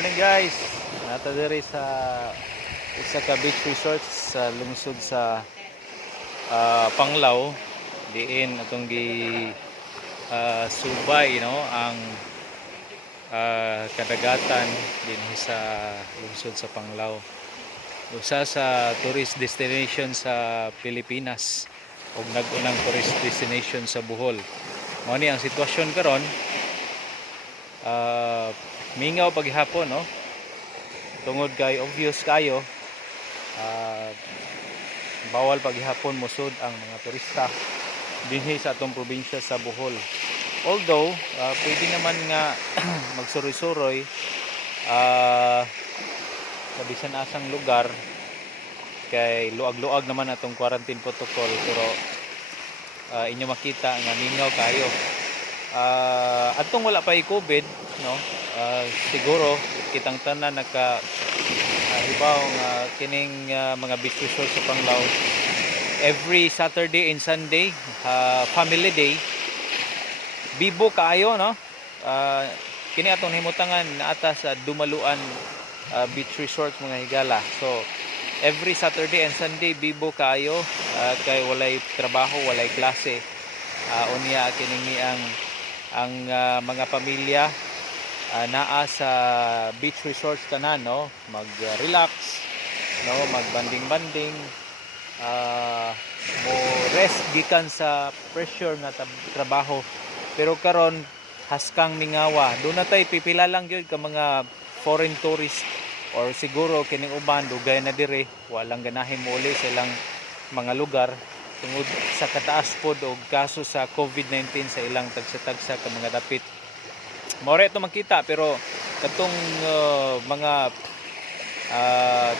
Morning guys. Nata diri sa isa ka beach resort sa lungsod sa Panglao. Diin atong gi subay ang kadagatan din sa lungsod sa Panglao. Usa sa tourist destination sa Pilipinas ug nag-unang tourist destination sa Bohol. Mao ni ang sitwasyon karon. Mingaw paghapon, no? Tungod kay obvious kayo, bawal paghapon musud ang mga turista dinhi sa atong probinsya sa Bohol. Although pwede naman nga magsuroy-suroy sa bisan asang lugar kay luag-luag naman atong quarantine protocol, pero inyo makita nga mingaw kayo. Atong wala pa i-COVID, no? Siguro kitang tanan hibaw nga kining mga beach resort sa Panglao every Saturday and Sunday, family day, bibo kaayo, no? Kini atong himutangan ata sa Dumaluan beach resort mga higala. So every Saturday and Sunday bibo kaayo, kay walay trabaho, walay klase. Unya kining ang mga pamilya naa sa beach resorts tanan, no? Mag-relax, no? Mag-banding-banding, mo rest gikan sa pressure nga trabaho. Pero karon haskang mingawa. Doon na tayo pipila lang gyud ka mga foreign tourist, or siguro kining uban dugay na dire, walang ganahin mo uli sa ilang mga lugar tungod sa kataas pod og kaso sa COVID-19 sa ilang tagsa-tagsa ka mga dapit. More ito makita, pero katong mga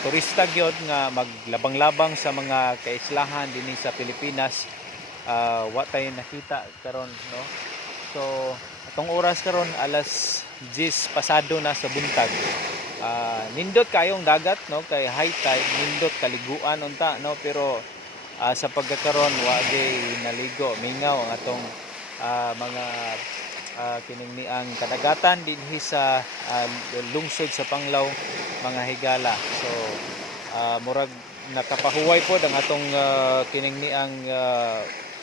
turista gyud nga maglabang-labang sa mga kaislahan dinhi sa Pilipinas, wa tay nakita karon, no? So atong oras karon alas 10 pasado na sa buntag. Nindot kayong dagat, no? Kay high tide, nindot kaliguan unta, no? Pero sa pagkakaron wa gyud naligo, mingaw ang atong mga kining ni ang kadagatan dinhi sa lungsod sa Panglao mga higala. So murag nakapahuway pod ang atong kining ni ang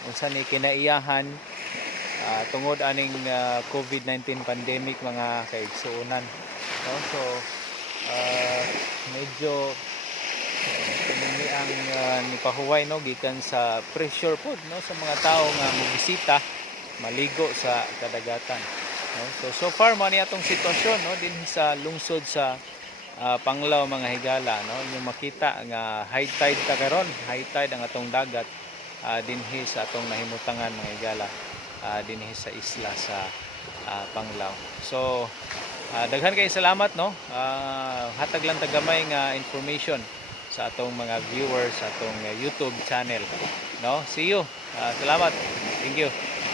unsa ni kinaiyahan tungod aning COVID-19 pandemic mga kaigsuonan, no? So medyo kining ang nipahuway, no, gikan sa pressure pod, no, sa mga tao nga mogisita maligo sa kadagatan, no? So far mo ni atong sitwasyon, no, din sa lungsod sa Panglao mga higala, no? Inyo makita nga high tide ta karon, high tide ang atong dagat dinhi sa atong nahimutangan mga higala, dinhi sa isla sa Panglao. So daghan kay salamat, no? Hatag lang tagamay nga information sa atong mga viewers sa atong YouTube channel, no? See you. Salamat. Thank you.